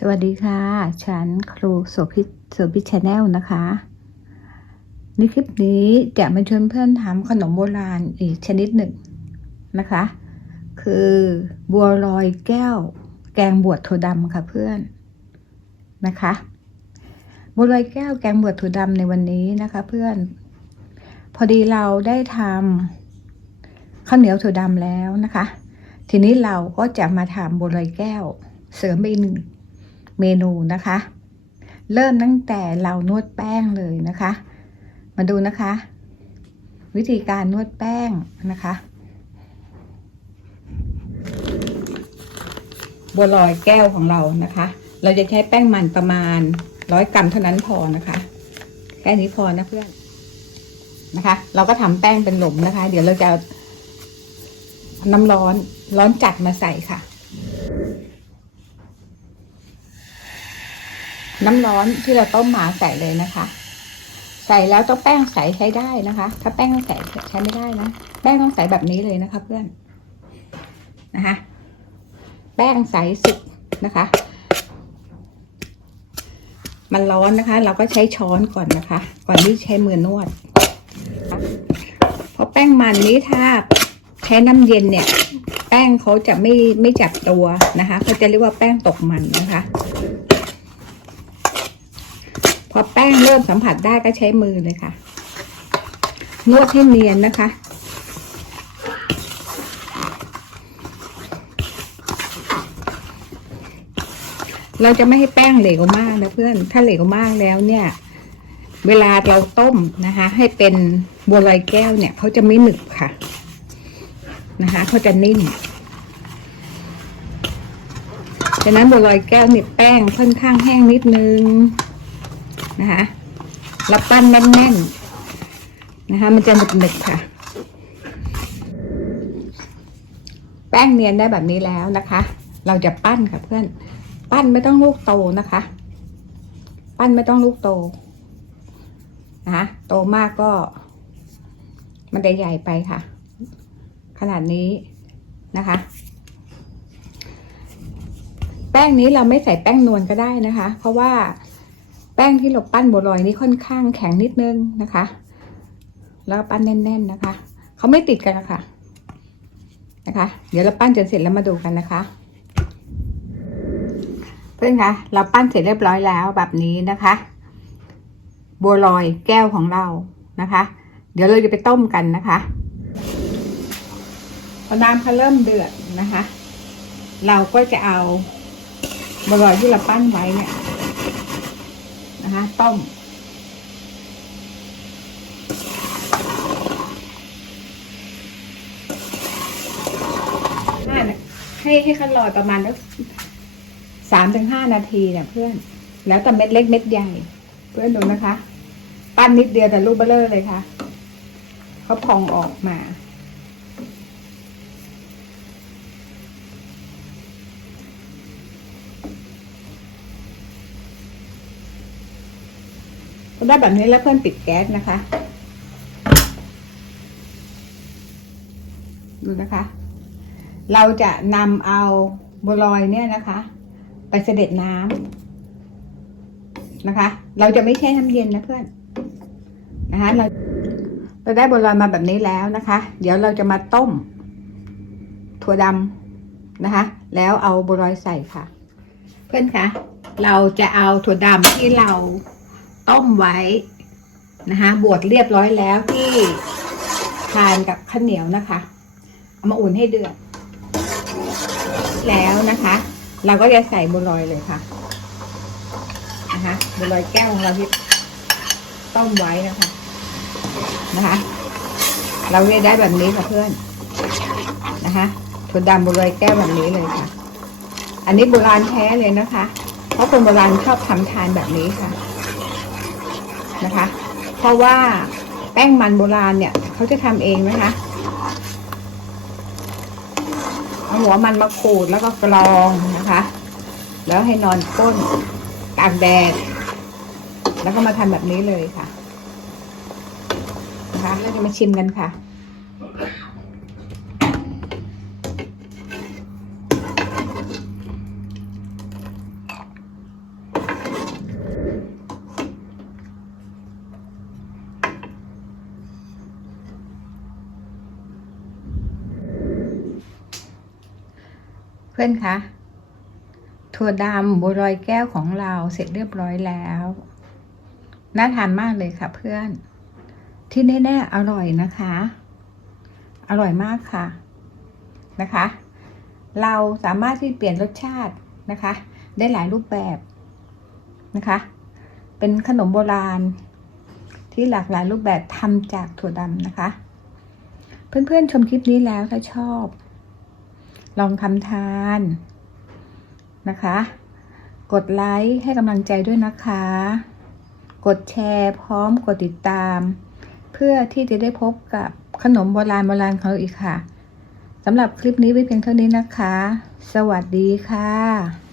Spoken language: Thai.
สวัสดีค่ะ ฉันครูโสภิตโสภิตชาแนลนะคะ ในคลิปนี้จะมาชวนเพื่อนทำขนมโบราณอีกชนิดหนึ่งนะคะ คือบัวลอยแก้ว แกงบวชถั่วดำค่ะเพื่อนนะคะ บัวลอยแก้วแกงบวชถั่วดำในวันนี้นะคะเพื่อน พอดีเราได้ทำข้าวเหนียวถั่วดำแล้วนะคะ ทีนี้เราก็จะมาทำบัวลอยแก้ว เสริมไปอีกหนึ่ง เมนูนะคะ เริ่มตั้งแต่เรานวดแป้งเลยนะคะ มาดูนะคะ วิธีการนวดแป้งนะคะบัวลอยแก้วของเรานะคะ เราจะใช้แป้งมันประมาณร้อยกรัมเท่านั้นพอนะคะ แค่นี้พอนะเพื่อนนะคะ เราก็ทำแป้งเป็นหลุมนะคะ เดี๋ยวเราจะน้ำร้อนร้อนจัดมาใส่ค่ะ น้ำร้อนที่เราต้มมาใส่เลยนะคะ ใส่แล้วต้องแป้งใสใช้ได้นะคะ ถ้าแป้งใสใช้ไม่ได้นะแป้งต้องใสแบบนี้เลยนะคะ เพื่อนนะคะ แป้งใสสุดนะคะ มันร้อนนะคะ เราก็ใช้ช้อนก่อนนะคะ ก่อนที่ใช้มือนวดเพราะแป้งมันนี้ถ้าใช้น้ำเย็นเนี่ย แป้งเขาจะไม่ไม่จับตัวนะคะเขาจะเรียกว่าแป้งตกมันนะคะ อแป้งเริ่มสัมผัสได้ก็ใช้มือเลยค่ะ นวดให้เนียนนะคะ เราจะไม่ให้แป้งเหลวมากนะเพื่อน ถ้าเหลวมากแล้วเนี่ย เวลาเราต้มนะคะ ให้เป็นบัวลอยแก้วเนี่ยเขาจะไม่หนึบค่ะ นะคะเขาจะนิ่มฉะนั้นบัวลอยแก้วเนี่ยแป้งค่อนข้างแห้งนิดนึง นะคะแล้วปั้นแน่นๆนะคะ มันจะหนึบๆค่ะ แป้งเนียนได้แบบนี้แล้วนะคะ เราจะปั้นค่ะเพื่อน ปั้นไม่ต้องลูกโตนะคะ ปั้นไม่ต้องลูกโตนะคะโตมากก็ มันจะใหญ่ไปค่ะ ขนาดนี้นะคะ แป้งนี้เราไม่ใส่แป้งนวลก็ได้นะคะ เพราะว่า แป้งที่เราปั้นบัวลอยนี่ค่อนข้างแข็งนิดนึงนะคะ แล้วปั้นแน่น ๆนะคะ เขาไม่ติดกันนะคะนะคะ เดี๋ยวเราปั้นจนเสร็จแล้วมาดูกันนะคะ เพื่อนคะเราปั้นเสร็จเรียบร้อยแล้วแบบนี้นะคะ บัวลอยแก้วของเรานะคะ เดี๋ยวเราจะไปต้มกันนะคะพอน้ำเขาเริ่มเดือดนะคะ เราก็จะเอาบัวลอยที่เราปั้นไว้เนี่ย นะคะ ต้ม ให้ให้ขั้นลอยประมาณสักสามถึงห้านาทีเนี่ยเพื่อน แล้วแต่เม็ดเล็กเม็ดใหญ่ เพื่อนดูนะคะ ปั้นนิดเดียวแต่ลูกเบลเลอร์เลยค่ะ เขาพองออกมา พอได้แบบนี้แล้วเพื่อนปิดแก๊สนะคะ ดูนะคะ เราจะนำเอาบัวลอยเนี่ยนะคะ ไปเสด็จน้ำนะคะ เราจะไม่แช่น้ำเย็นนะเพื่อนนะคะเราเราได้บัวลอยมาแบบนี้แล้วนะคะ เดี๋ยวเราจะมาต้ม ถั่วดำนะคะ แล้วเอาบัวลอยใส่ค่ะ เพื่อนคะเราจะเอาถั่วดำที่เรา ต้มไว้นะคะบวชเรียบร้อยแล้วที่ทานกับข้าวเหนียวนะคะ เอามาอุ่นให้เดือดแล้วนะคะ เราก็จะใส่บัวลอยเลยค่ะนะคะบัวลอยแก้วของเราที่ต้มไว้นะคะนะคะ เราจะได้แบบนี้ค่ะเพื่อนนะคะถั่วดำบัวลอยแก้วแบบนี้เลยค่ะ อันนี้โบราณแท้เลยนะคะ เพราะคนโบราณชอบทำทานแบบนี้ค่ะ นะคะ เพราะว่าแป้งมันโบราณเนี่ยเขาจะทำเองนะคะเอาหัวมันมาขูดแล้วก็กรองนะคะ แล้วให้นอนก้นตากแดด แล้วก็มาทำแบบนี้เลยค่ะนะคะเราจะมาชิมกันค่ะ เพื่อนคะถั่วดำบัวลอยแก้วของเราเสร็จเรียบร้อยแล้ว น่าทานมากเลยค่ะเพื่อน ที่แน่ๆอร่อยนะคะ อร่อยมากค่ะนะคะ เราสามารถที่เปลี่ยนรสชาตินะคะ ได้หลายรูปแบบนะคะ เป็นขนมโบราณ ที่หลากหลายรูปแบบทำจากถั่วดำนะคะ เพื่อนๆชมคลิปนี้แล้วถ้าชอบ ลองทำทานนะคะ กดไลค์ให้กำลังใจด้วยนะคะ กดแชร์พร้อมกดติดตาม เพื่อที่จะได้พบกับขนมโบราณโบราณของเราอีกค่ะสำหรับคลิปนี้ไว้เพียงเท่านี้นะคะ สวัสดีค่ะ